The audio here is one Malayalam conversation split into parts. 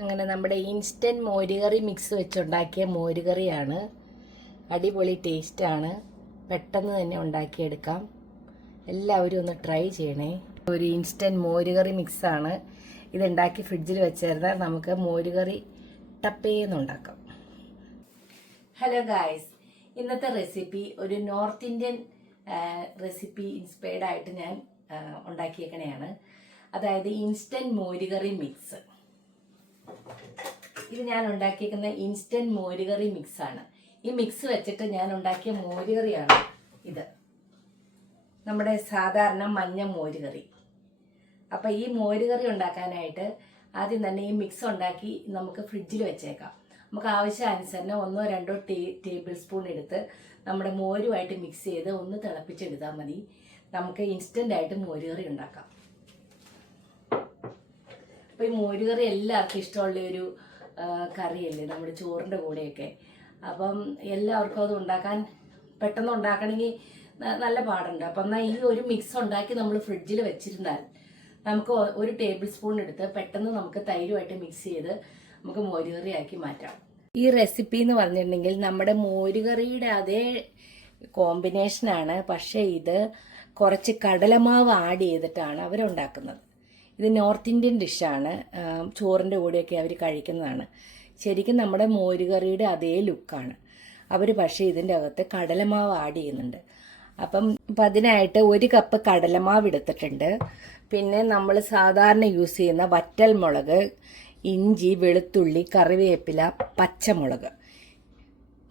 അങ്ങനെ നമ്മുടെ ഇൻസ്റ്റന്റ് മോരുകറി മിക്സ് വെച്ചുണ്ടാക്കിയ മോരുകറിയാണ്. അടിപൊളി ടേസ്റ്റാണ് പെട്ടെന്ന് തന്നെ ഉണ്ടാക്കിയെടുക്കാം. എല്ലാവരും ഒന്ന് ട്രൈ ചെയ്യണേ. ഒരു ഇൻസ്റ്റന്റ് മോരുകറി മിക്സാണ് ഇതുണ്ടാക്കി ഫ്രിഡ്ജിൽ വെച്ചിരുന്നാൽ നമുക്ക് മോരുകറി ടപ്പേന്നുണ്ടാക്കാം ഹലോ ഗായ്സ് ഇന്നത്തെ റെസിപ്പി ഒരു നോർത്ത് ഇന്ത്യൻ റെസിപ്പി ഇൻസ്പയർഡ് ആയിട്ട് ഞാൻ ഉണ്ടാക്കിയേക്കണയാണ്. അതായത് ഇൻസ്റ്റന്റ് മോരുകറി മിക്സ് ഇത് ഞാൻ ഉണ്ടാക്കിയിരിക്കുന്ന ഇൻസ്റ്റന്റ് മോരുകറി മിക്സ് ആണ്. ഈ മിക്സ് വെച്ചിട്ട് ഞാൻ ഉണ്ടാക്കിയ മോരുകറിയാണ് ഇത്. നമ്മുടെ സാധാരണ മഞ്ഞ മോരുകറി. അപ്പം ഈ മോരുകറി ഉണ്ടാക്കാനായിട്ട് ആദ്യം തന്നെ ഈ മിക്സ് ഉണ്ടാക്കി നമുക്ക് ഫ്രിഡ്ജിൽ വെച്ചേക്കാം. നമുക്ക് ആവശ്യാനുസരണം ഒന്നോ രണ്ടോ ടേ ടേബിൾ സ്പൂൺ എടുത്ത് നമ്മുടെ മോരുമായിട്ട് മിക്സ് ചെയ്ത് ഒന്ന് തിളപ്പിച്ചെടുത്താൽ മതി. നമുക്ക് ഇൻസ്റ്റന്റ് ആയിട്ട് മോരുകറി ഉണ്ടാക്കാം. അപ്പോൾ ഈ മോരുകറി എല്ലാവർക്കും ഇഷ്ടമുള്ള ഒരു കറിയല്ലേ നമ്മുടെ ചോറിന്റെ കൂടെയൊക്കെ. അപ്പം എല്ലാവർക്കും അത് ഉണ്ടാക്കാൻ പെട്ടെന്ന് ഉണ്ടാക്കണമെങ്കിൽ നല്ല പാടുണ്ട്. അപ്പം എന്നാൽ ഈ ഒരു മിക്സ് ഉണ്ടാക്കി നമ്മൾ ഫ്രിഡ്ജിൽ വെച്ചിരുന്നാൽ നമുക്ക് ഒരു ടേബിൾ സ്പൂൺ എടുത്ത് പെട്ടെന്ന് നമുക്ക് തൈരുമായിട്ട് മിക്സ് ചെയ്ത് നമുക്ക് മോരുകറി ആക്കി മാറ്റാം. ഈ റെസിപ്പി എന്ന് പറഞ്ഞിട്ടുണ്ടെങ്കിൽ നമ്മുടെ മോരുകറിയുടെ അതേ കോമ്പിനേഷനാണ് പക്ഷേ ഇത് കുറച്ച് കടലമാവ് ആഡ് ചെയ്തിട്ടാണ് അവരുണ്ടാക്കുന്നത് ഇത് നോർത്ത് ഇന്ത്യൻ ഡിഷാണ്. ചോറിന്റെ കൂടെയൊക്കെ അവർ കഴിക്കുന്നതാണ്. ശരിക്കും നമ്മുടെ മോരുകറിയുടെ അതേ ലുക്കാണ്. അവർ പക്ഷേ ഇതിന്റെ അകത്ത് കടലമാവ് ആഡ് ചെയ്യുന്നുണ്ട്. അപ്പം അപ്പം അതിനായിട്ട് ഒരു കപ്പ് കടലമാവ് എടുത്തിട്ടുണ്ട്. പിന്നെ നമ്മൾ സാധാരണ യൂസ് ചെയ്യുന്ന വറ്റൽ മുളക് ഇഞ്ചി വെളുത്തുള്ളി കറിവേപ്പില പച്ചമുളക്.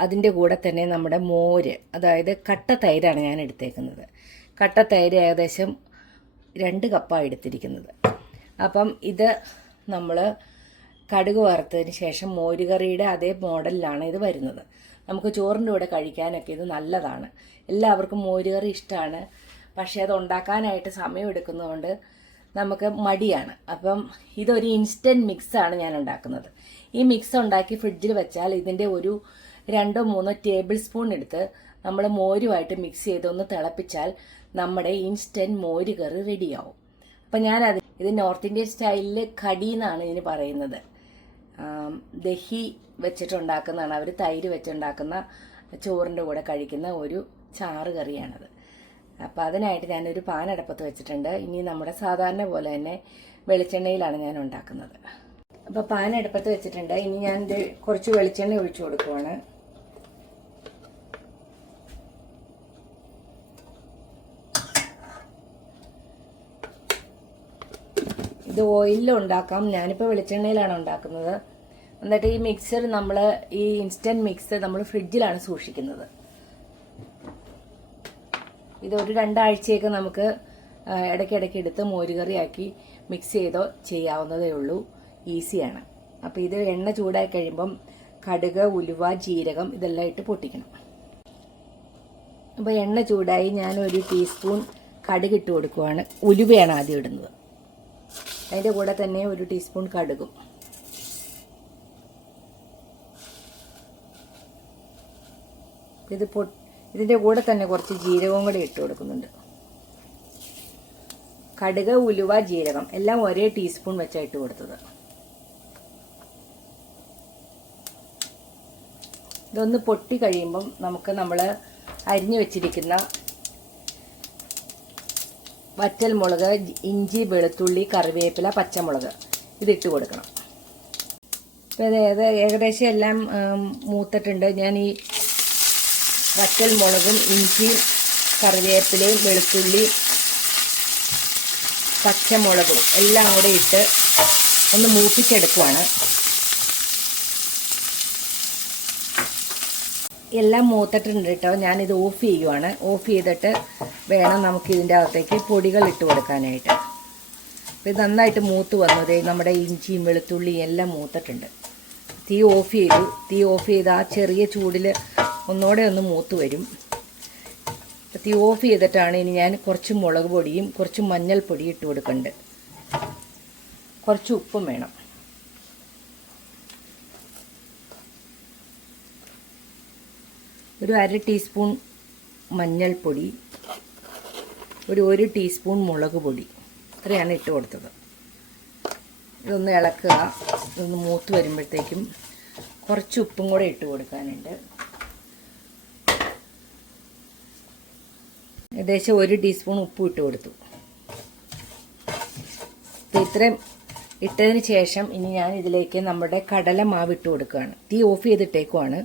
അതിന്റെ കൂടെ തന്നെ നമ്മുടെ മോര് അതായത് കട്ട തൈരാണ് ഞാൻ എടുത്തേക്കുന്നത്. കട്ട തൈര് ഏകദേശം രണ്ട് കപ്പാണ് എടുത്തിരിക്കുന്നത്. അപ്പം ഇത് നമ്മൾ കടുക് വറുത്തതിന് ശേഷം മോരുകറിയുടെ അതേ മോഡലിലാണ് ഇത് വരുന്നത്. നമുക്ക് ചോറിന്റെ കൂടെ കഴിക്കാനൊക്കെ ഇത് നല്ലതാണ്. എല്ലാവർക്കും മോരുകറി ഇഷ്ടമാണ് പക്ഷേ അത് ഉണ്ടാക്കാനായിട്ട് സമയം എടുക്കുന്നതുകൊണ്ട് നമുക്ക് മടിയാണ്. അപ്പം ഇതൊരു ഇൻസ്റ്റന്റ് മിക്സാണ് ഞാൻ ഉണ്ടാക്കുന്നത്. ഈ മിക്സ് ഉണ്ടാക്കി ഫ്രിഡ്ജിൽ വെച്ചാൽ ഇതിന്റെ ഒരു രണ്ടോ മൂന്നോ ടേബിൾ സ്പൂൺ എടുത്ത് നമ്മൾ മോരുമായിട്ട് മിക്സ് ചെയ്തൊന്ന് തിളപ്പിച്ചാൽ നമ്മുടെ ഇൻസ്റ്റന്റ് മോര് കറി റെഡിയാവും അപ്പം ഞാനത് ഇത് നോർത്ത് ഇന്ത്യൻ സ്റ്റൈലിൽ കടി എന്നാണ് ഇതിന് പറയുന്നത്. ദഹി വെച്ചിട്ടുണ്ടാക്കുന്നതാണ്. അവർ തൈര് വെച്ചുണ്ടാക്കുന്ന ചോറിന്റെ കൂടെ കഴിക്കുന്ന ഒരു ചാറ് കറിയാണത്. അപ്പോൾ അതിനായിട്ട് ഞാനൊരു പാനടപ്പത്ത് വെച്ചിട്ടുണ്ട്. ഇനി നമ്മുടെ സാധാരണ പോലെ തന്നെ വെളിച്ചെണ്ണയിലാണ് ഞാൻ ഉണ്ടാക്കുന്നത്. അപ്പോൾ പാൻ അടുപ്പത്ത് വെച്ചിട്ടുണ്ട്. ഇനി ഞാൻ കുറച്ച് വെളിച്ചെണ്ണ ഒഴിച്ചു കൊടുക്കുവാണ്. ഇത് ഓയിലിൽ ഉണ്ടാക്കാം. ഞാനിപ്പോൾ വെളിച്ചെണ്ണയിലാണ് ഉണ്ടാക്കുന്നത്. എന്നിട്ട് ഈ മിക്സർ നമ്മൾ ഈ ഇൻസ്റ്റന്റ് മിക്സ് നമ്മൾ ഫ്രിഡ്ജിലാണ് സൂക്ഷിക്കുന്നത്. ഇത് ഒരു രണ്ടാഴ്ചയൊക്കെ നമുക്ക് ഇടയ്ക്കിടയ്ക്ക് എടുത്ത് മോരുകറിയാക്കി മിക്സ് ചെയ്തോ ചെയ്യാവുന്നതേ ഉള്ളൂ. ഈസിയാണ് അപ്പോൾ ഇത് എണ്ണ ചൂടായി കഴിയുമ്പം കടുക് ഉലുവ ജീരകം ഇതെല്ലാം ഇട്ട് പൊട്ടിക്കണം. അപ്പോൾ എണ്ണ ചൂടായി ഞാൻ ഒരു ടീസ്പൂൺ കടുക് ഇട്ട് കൊടുക്കുവാണ്. ഉലുവയാണ് ആദ്യം ഇടുന്നത്. അതിന്റെ കൂടെ തന്നെ ഒരു ടീസ്പൂൺ കടുകും. ഇത് പൊ ഇതിന്റെ കൂടെ തന്നെ കുറച്ച് ജീരകവും കൂടി ഇട്ട് കൊടുക്കുന്നുണ്ട്. കടുക് ഉലുവ ജീരകം എല്ലാം ഒരേ ടീസ്പൂൺ വെച്ചായിട്ട് കൊടുത്തത്. ഇതൊന്ന് പൊട്ടി കഴിയുമ്പം നമുക്ക് നമ്മൾ അരിഞ്ഞു വെച്ചിരിക്കുന്ന വറ്റൽ മുളക് ഇഞ്ചി വെളുത്തുള്ളി കറിവേപ്പില പച്ചമുളക്. ഇതിട്ട് കൊടുക്കണം. അപ്പോൾ ഇത് ഏകദേശം എല്ലാം മൂത്തിട്ടുണ്ട്. ഞാൻ ഈ വറ്റൽ മുളകും ഇഞ്ചിയും കറിവേപ്പിലയും വെളുത്തുള്ളി പച്ചമുളകും എല്ലാം കൂടെ ഇട്ട് ഒന്ന് മൂപ്പിച്ചെടുക്കുവാണ്. എല്ലാം മൂത്തിട്ടുണ്ട് കേട്ടോ. ഞാനിത് ഓഫ് ചെയ്യുവാണ്. ഓഫ് ചെയ്തിട്ട് വേണം നമുക്ക് ഇതിന്റെ അകത്തേക്ക് പൊടികൾ ഇട്ട് കൊടുക്കാനായിട്ട്. അപ്പോൾ ഇത് നന്നായിട്ട് മൂത്ത് വന്നത് നമ്മുടെ ഇഞ്ചിയും വെളുത്തുള്ളിയും എല്ലാം മൂത്തിട്ടുണ്ട്. തീ ഓഫ് ചെയ്തു. തീ ഓഫ് ചെയ്ത് ആ ചെറിയ ചൂടിൽ ഒന്നോടെ ഒന്ന് മൂത്ത് വരും. തീ ഓഫ് ചെയ്തിട്ടാണ് ഇനി ഞാൻ കുറച്ച് മുളക് പൊടിയും കുറച്ച് മഞ്ഞൾപ്പൊടിയും ഇട്ട് കൊടുക്കുന്നുണ്ട് കുറച്ച് ഉപ്പും വേണം. ഒരു അര ടീസ്പൂൺ മഞ്ഞൾപ്പൊടി ഒരു ഒരു ടീസ്പൂൺ മുളക് പൊടി. ഇത്രയാണ് ഇട്ട് കൊടുത്തത്. ഇതൊന്ന് ഇളക്കുക. ഇതൊന്ന് മൂത്ത് വരുമ്പോഴത്തേക്കും കുറച്ച് ഉപ്പും കൂടെ ഇട്ട് കൊടുക്കാനുണ്ട്. ഏകദേശം ഒരു ടീസ്പൂൺ ഉപ്പ് ഇട്ട് കൊടുത്തു. ഇത്രയും ഇട്ടതിന് ശേഷം ഇനി ഞാൻ ഇതിലേക്ക് നമ്മുടെ കടല മാവ് ഇട്ട് കൊടുക്കുകയാണ്. തീ ഓഫ് ചെയ്തിട്ടേക്കുവാണ്.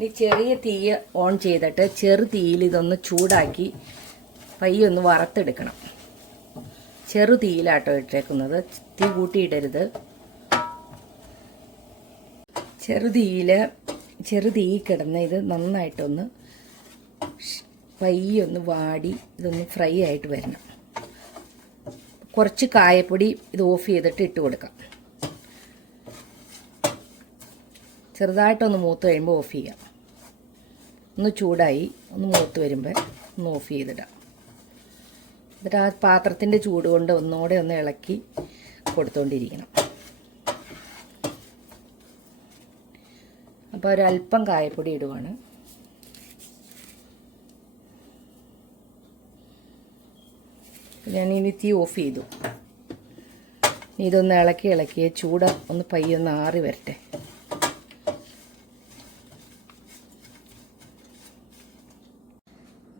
ഇനി ചെറിയ തീ ഓൺ ചെയ്തിട്ട് ചെറു തീയിൽ ഇതൊന്ന് ചൂടാക്കി പയ്യൊന്ന് വറുത്തെടുക്കണം. ചെറു തീയിലാട്ടോ ഇട്ടേക്കുന്നത്. തീ കൂട്ടിയിടരുത്. ചെറു തീയിൽ ചെറു തീ കിടന്ന് ഇത് നന്നായിട്ടൊന്ന് പയ്യൊന്ന് വാടി ഇതൊന്ന് ഫ്രൈ ആയിട്ട് വരണം. കുറച്ച് കായപ്പൊടി ഇത് ഓഫ് ചെയ്തിട്ട് ഇട്ട് കൊടുക്കാം. ചെറുതായിട്ടൊന്ന് മൂത്ത് കഴിയുമ്പോൾ ഓഫ് ചെയ്യാം. ഒന്ന് ചൂടായി ഒന്ന് മൂത്ത് വരുമ്പോൾ ഒന്ന് ഓഫ് ചെയ്തിടാം. എന്നിട്ട് ആ പാത്രത്തിന്റെ ചൂട് കൊണ്ട് ഒന്നുകൂടെ ഒന്ന് ഇളക്കി കൊടുത്തുകൊണ്ടിരിക്കണം അപ്പോൾ ഒരല്പം കായപ്പൊടി ഇടുവാണ്. ഞാൻ ഇനി തീ ഓഫ് ചെയ്തു. ഇതൊന്ന് ഇളക്കി ഇളക്കി ചൂട് ഒന്ന് പയ്യൊന്ന് ആറി വരട്ടെ.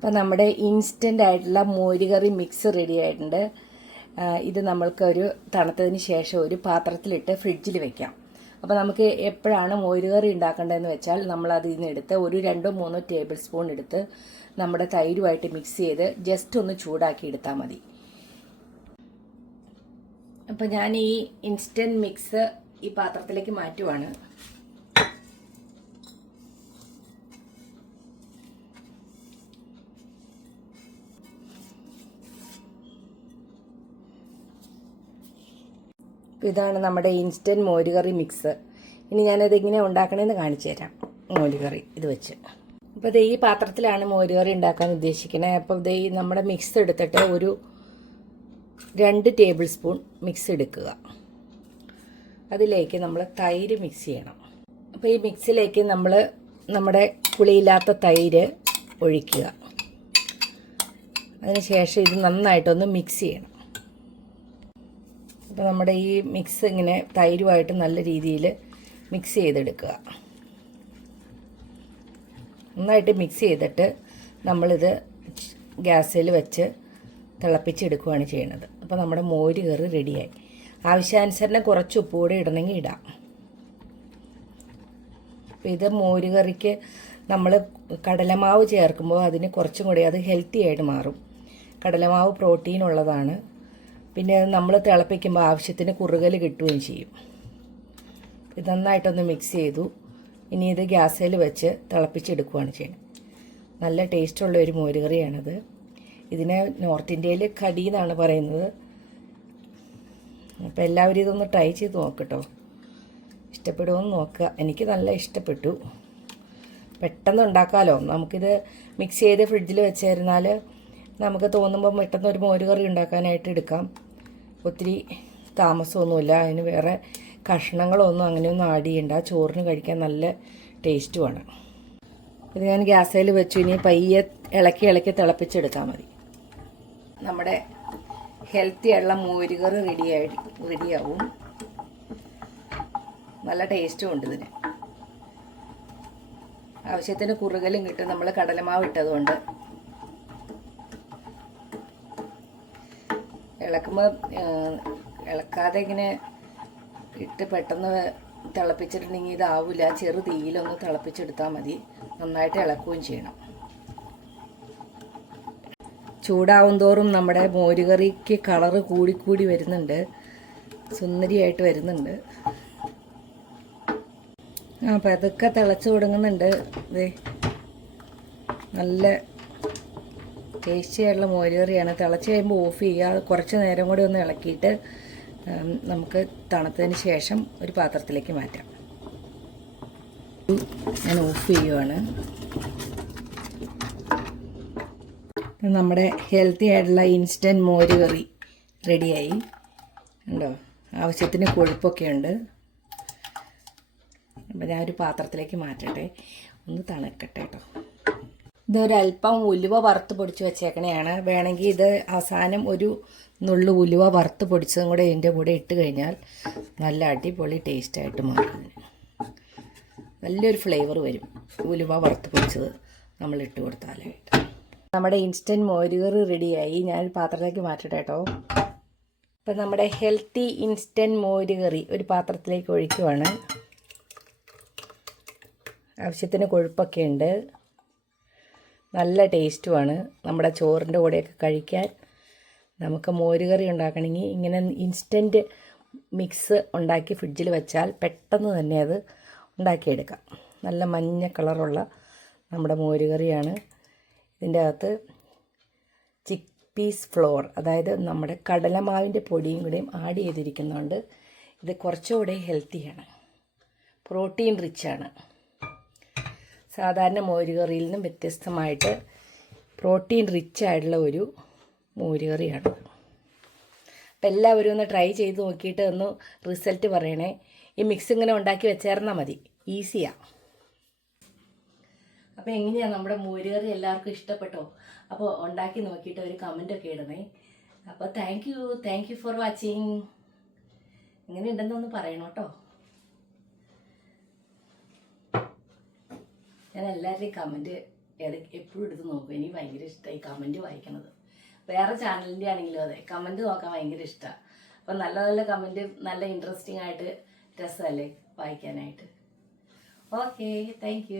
അപ്പോൾ നമ്മുടെ ഇൻസ്റ്റന്റ് ആയിട്ടുള്ള മോരുകറി മിക്സ് റെഡി ആയിട്ടുണ്ട്. ഇത് നമ്മൾക്ക് ഒരു തണുത്തതിന് ശേഷം ഒരു പാത്രത്തിലിട്ട് ഫ്രിഡ്ജിൽ വെക്കാം. അപ്പോൾ നമുക്ക് എപ്പോഴാണ് മോരുകറി ഉണ്ടാക്കേണ്ടതെന്ന് വെച്ചാൽ നമ്മൾ അതിൽ നിന്ന് എടുത്ത് ഒരു രണ്ടോ മൂന്നോ ടേബിൾ സ്പൂൺ എടുത്ത് നമ്മുടെ തൈരുമായിട്ട് മിക്സ് ചെയ്ത് ജസ്റ്റ് ഒന്ന് ചൂടാക്കി എടുത്താൽ മതി. അപ്പോൾ ഞാൻ ഈ ഇൻസ്റ്റന്റ് മിക്സ് ഈ പാത്രത്തിലേക്ക് മാറ്റുവാണ്. ഇതാണ് നമ്മുടെ ഇൻസ്റ്റന്റ് മോരുകറി മിക്സ് ഇനി ഞാനത് എങ്ങനെ ഉണ്ടാക്കണമെന്ന് കാണിച്ചു തരാം. മോരുകറി ഇത് വെച്ച്. അപ്പോൾ ദേ ഈ പാത്രത്തിലാണ് മോരുകറി ഉണ്ടാക്കാൻ ഉദ്ദേശിക്കുന്നത് അപ്പോൾ ദേ നമ്മുടെ മിക്സ് എടുത്തിട്ട് ഒരു രണ്ട് ടേബിൾ സ്പൂൺ മിക്സ് എടുക്കുക. അതിലേക്ക് നമ്മൾ തൈര് മിക്സ് ചെയ്യണം. അപ്പോൾ ഈ മിക്സിലേക്ക് നമ്മൾ നമ്മുടെ പുളിയില്ലാത്ത തൈര് ഒഴിക്കുക. അതിനുശേഷം ഇത് നന്നായിട്ടൊന്ന് മിക്സ് ചെയ്യണം. അപ്പോൾ നമ്മുടെ ഈ മിക്സ് ഇങ്ങനെ തൈരുമായിട്ട് നല്ല രീതിയിൽ മിക്സ് ചെയ്തെടുക്കുക. നന്നായിട്ട് മിക്സ് ചെയ്തിട്ട് നമ്മളിത് ഗ്യാസിൽ വെച്ച് തിളപ്പിച്ചെടുക്കുകയാണ് ചെയ്യുന്നത്. അപ്പോൾ നമ്മുടെ മോര് കറി റെഡിയായി ആവശ്യാനുസരണം കുറച്ച് ഉപ്പ് കൂടെ ഇടണമെങ്കിൽ ഇടാം. അപ്പോൾ ഇത് മോര് കറിക്ക് നമ്മൾ കടലമാവ് ചേർക്കുമ്പോൾ അതിന് കുറച്ചും കൂടി അത് ഹെൽത്തി ആയിട്ട് മാറും. കടലമാവ് പ്രോട്ടീൻ ഉള്ളതാണ്. പിന്നെ നമ്മൾ തിളപ്പിക്കുമ്പോൾ ആവശ്യത്തിന് കുറുകൽ കിട്ടുകയും ചെയ്യും. ഇത് നന്നായിട്ടൊന്ന് മിക്സ് ചെയ്തു. ഇനി ഇത് ഗ്യാസിൽ വെച്ച് തിളപ്പിച്ചെടുക്കുകയാണ് ചെയ്യുന്നത്. നല്ല ടേസ്റ്റുള്ള ഒരു മോരുകറിയാണിത്. ഇതിനെ നോർത്ത് ഇന്ത്യയിൽ കടി എന്നാണ് പറയുന്നത്. അപ്പോൾ എല്ലാവരും ഇതൊന്ന് ട്രൈ ചെയ്ത് നോക്കട്ടോ. ഇഷ്ടപ്പെടുമെന്ന് നോക്കുക. എനിക്ക് നല്ല ഇഷ്ടപ്പെട്ടു. പെട്ടെന്ന് ഉണ്ടാക്കാമല്ലോ നമുക്കിത് മിക്സ് ചെയ്ത് ഫ്രിഡ്ജിൽ വെച്ചിരുന്നാൽ നമുക്ക് തോന്നുമ്പോൾ പെട്ടെന്ന് ഒരു മോരുകറി ഉണ്ടാക്കാനായിട്ട് എടുക്കാം. ഒത്തിരി താമസമൊന്നുമില്ല. അതിന് വേറെ കഷ്ണങ്ങളൊന്നും അങ്ങനെയൊന്നും ആഡ് ചെയ്യണ്ട. ചോറിന് കഴിക്കാൻ നല്ല ടേസ്റ്റുമാണ്. ഇത് ഞാൻ ഗ്യാസയിൽ വെച്ചു. ഇനി പയ്യെ ഇളക്കി ഇളക്കി തിളപ്പിച്ചെടുത്താൽ മതി. നമ്മുടെ ഹെൽത്തി ആയിട്ടുള്ള മോരുകറി റെഡിയായി റെഡിയാവും നല്ല ടേസ്റ്റും ഉണ്ട് ഇതിന്. ആവശ്യത്തിന് കുറുകലും കിട്ടും. നമ്മൾ കടലമാവ് ഇട്ടതുകൊണ്ട്. ഇളക്കാതെ ഇങ്ങനെ ഇട്ട് പെട്ടെന്ന് തിളപ്പിച്ചിട്ടുണ്ടെങ്കിൽ ഇതാവില്ല ചെറു തീയിലൊന്ന് തിളപ്പിച്ചെടുത്താൽ മതി. നന്നായിട്ട് ഇളക്കുകയും ചെയ്യണം. ചൂടാവും തോറും നമ്മുടെ മോരുകറിക്ക് കളറ് കൂടിക്കൂടി വരുന്നുണ്ട്. സുന്ദരിയായിട്ട് വരുന്നുണ്ട്. ആ പതുക്കെ തിളച്ച് തുടങ്ങുന്നുണ്ട്. ദേ നല്ല ടേസ്റ്റി ആയിട്ടുള്ള മോരുകറിയാണ് തിളച്ച് കഴിയുമ്പോൾ ഓഫ് ചെയ്യുക. കുറച്ച് നേരം കൂടി ഒന്ന് ഇളക്കിയിട്ട് നമുക്ക് തണുത്തതിന് ശേഷം ഒരു പാത്രത്തിലേക്ക് മാറ്റാം. ഞാൻ ഓഫ് ചെയ്യുവാണ്. നമ്മുടെ ഹെൽത്തി ആയിട്ടുള്ള ഇൻസ്റ്റന്റ് മോര് കറി റെഡിയായി. ഉണ്ടോ ആവശ്യത്തിന് കൊഴുപ്പൊക്കെ ഉണ്ട്. അപ്പം ഞാൻ ഒരു പാത്രത്തിലേക്ക് മാറ്റട്ടെ. ഒന്ന് തണുക്കട്ടെ കേട്ടോ. ഇതൊരല്പം ഉലുവ വറുത്ത് പൊടിച്ച് വെച്ചേക്കണെയാണ്. വേണമെങ്കിൽ ഇത് അവസാനം ഒരു നുള്ളു ഉലുവ വറുത്ത് പൊടിച്ചതും കൂടെ ഇതിന്റെ കൂടെ ഇട്ട് കഴിഞ്ഞാൽ നല്ല അടിപൊളി ടേസ്റ്റായിട്ട് മാറും. നല്ലൊരു ഫ്ലേവർ വരും ഉലുവ വറുത്ത് പൊടിച്ചത് നമ്മൾ ഇട്ട് കൊടുത്താലായിട്ട് നമ്മുടെ ഇൻസ്റ്റന്റ് മോരുകറി റെഡിയായി ഞാൻ പാത്രത്തിലേക്ക് മാറ്റട്ടെ കേട്ടോ. ഇപ്പം നമ്മുടെ ഹെൽത്തി ഇൻസ്റ്റന്റ് മോരുകറി ഒരു പാത്രത്തിലേക്ക് ഒഴിക്കുവാണ്. ആവശ്യത്തിന് കൊഴുപ്പൊക്കെ ഉണ്ട്. നല്ല ടേസ്റ്റുമാണ്. നമ്മുടെ ചോറിന്റെ കൂടെയൊക്കെ കഴിക്കാൻ നമുക്ക് മോരുകറി ഉണ്ടാക്കണമെങ്കിൽ ഇങ്ങനെ ഇൻസ്റ്റന്റ് മിക്സ് ഉണ്ടാക്കി ഫ്രിഡ്ജിൽ വെച്ചാൽ പെട്ടെന്ന് തന്നെ അത് ഉണ്ടാക്കിയെടുക്കാം. നല്ല മഞ്ഞ കളറുള്ള നമ്മുടെ മോരുകറിയാണ്. ഇതിന്റെ അകത്ത് ചിക്ക് പീസ് ഫ്ലോർ അതായത് നമ്മുടെ കടലമാവിന്റെ പൊടിയും കൂടെയും ആഡ് ചെയ്തിരിക്കുന്നതുകൊണ്ട് ഇത് കുറച്ചുകൂടെ ഹെൽത്തിയാണ് പ്രോട്ടീൻ റിച്ചാണ് സാധാരണ മോരുകറിയിൽ നിന്നും വ്യത്യസ്തമായിട്ട് പ്രോട്ടീൻ റിച്ച് ആയിട്ടുള്ള ഒരു മോരുകറിയാണ്. അപ്പം എല്ലാവരും ഒന്ന് ട്രൈ ചെയ്ത് നോക്കിയിട്ട് ഒന്ന് റിസൾട്ട് പറയണേ. ഈ മിക്സ് ഇങ്ങനെ ഉണ്ടാക്കി വെച്ചേർന്നാൽ മതി. ഈസിയാണ് അപ്പോൾ എങ്ങനെയാണ് നമ്മുടെ മോരുകറി എല്ലാവർക്കും ഇഷ്ടപ്പെട്ടോ? അപ്പോൾ ഉണ്ടാക്കി നോക്കിയിട്ട് ഒരു കമന്റൊക്കെ ഇടണേ. അപ്പോൾ thank you thank you for watching എങ്ങനെ ഉണ്ടെന്നൊന്ന് പറയണം കേട്ടോ ഞാൻ എല്ലാവരുടെയും കമന്റ് എപ്പോഴും എടുത്ത് നോക്കും. എനിക്ക് ഭയങ്കര ഇഷ്ടമായി കമന്റ് വായിക്കണത്. വേറെ ചാനലിന്റെ ആണെങ്കിലും അതെ കമന്റ് നോക്കാൻ ഭയങ്കര ഇഷ്ടമാണ് അപ്പം നല്ല നല്ല കമന്റ് നല്ല ഇൻട്രസ്റ്റിംഗ് ആയിട്ട് രസമല്ലേ വായിക്കാനായിട്ട്. Okay thank